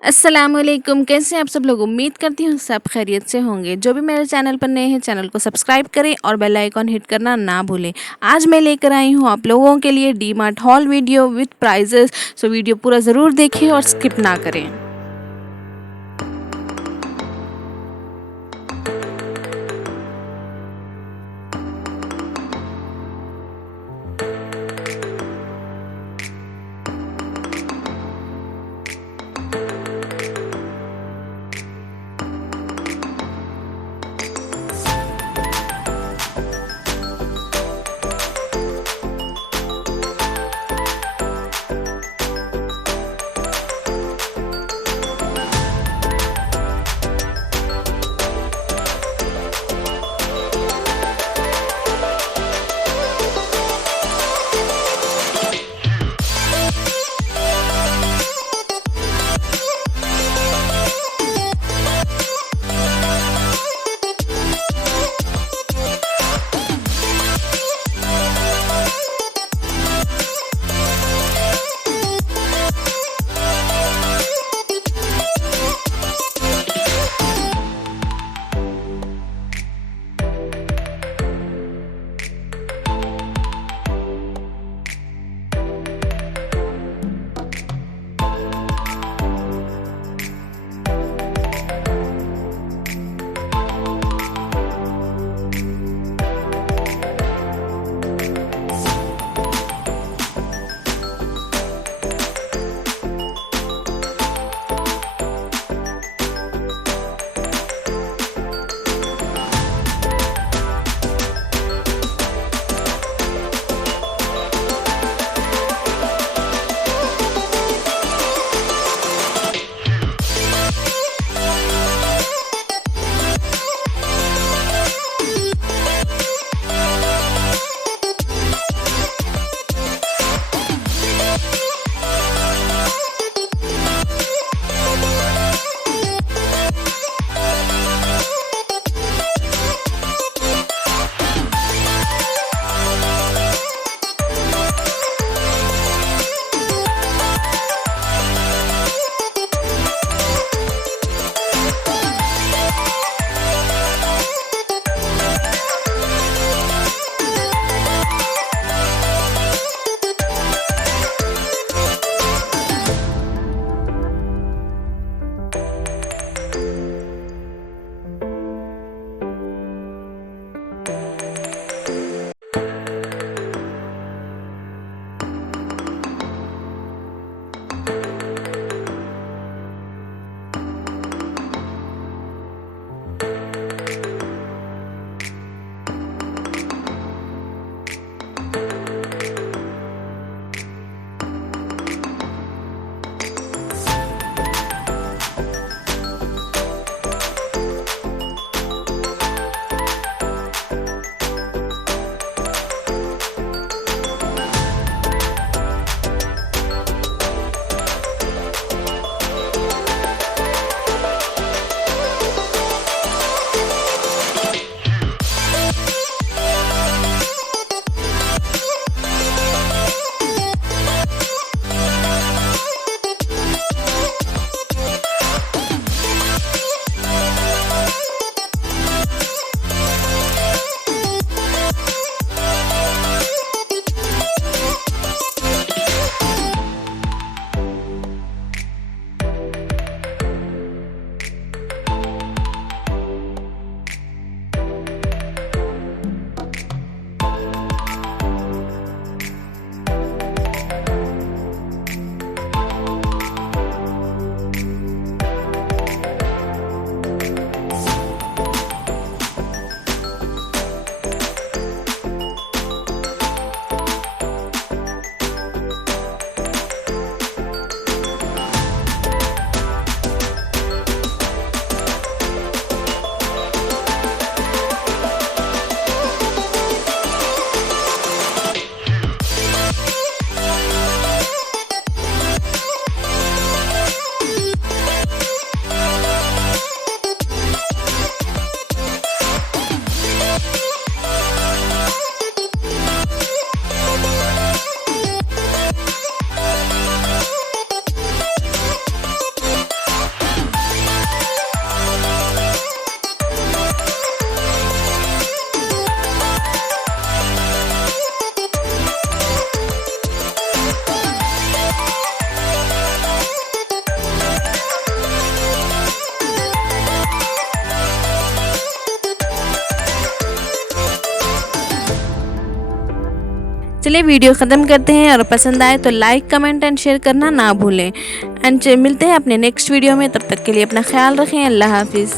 अस्सलामुअलैकुम। कैसे हैं आप सब लोग? उम्मीद करती हूँ सब खैरियत से होंगे। जो भी मेरे चैनल पर नए हैं चैनल को सब्सक्राइब करें और बेल आइकॉन हिट करना ना भूलें। आज मैं लेकर आई हूँ आप लोगों के लिए DMart haul video with prices. So video पूरा ज़रूर देखें और स्किप ना करें। चलिए वीडियो ख़त्म करते हैं, और पसंद आए तो लाइक कमेंट एंड शेयर करना ना भूलें। एंड मिलते हैं अपने नेक्स्ट वीडियो में, तब तक के लिए अपना ख्याल रखें। अल्लाह हाफिज़।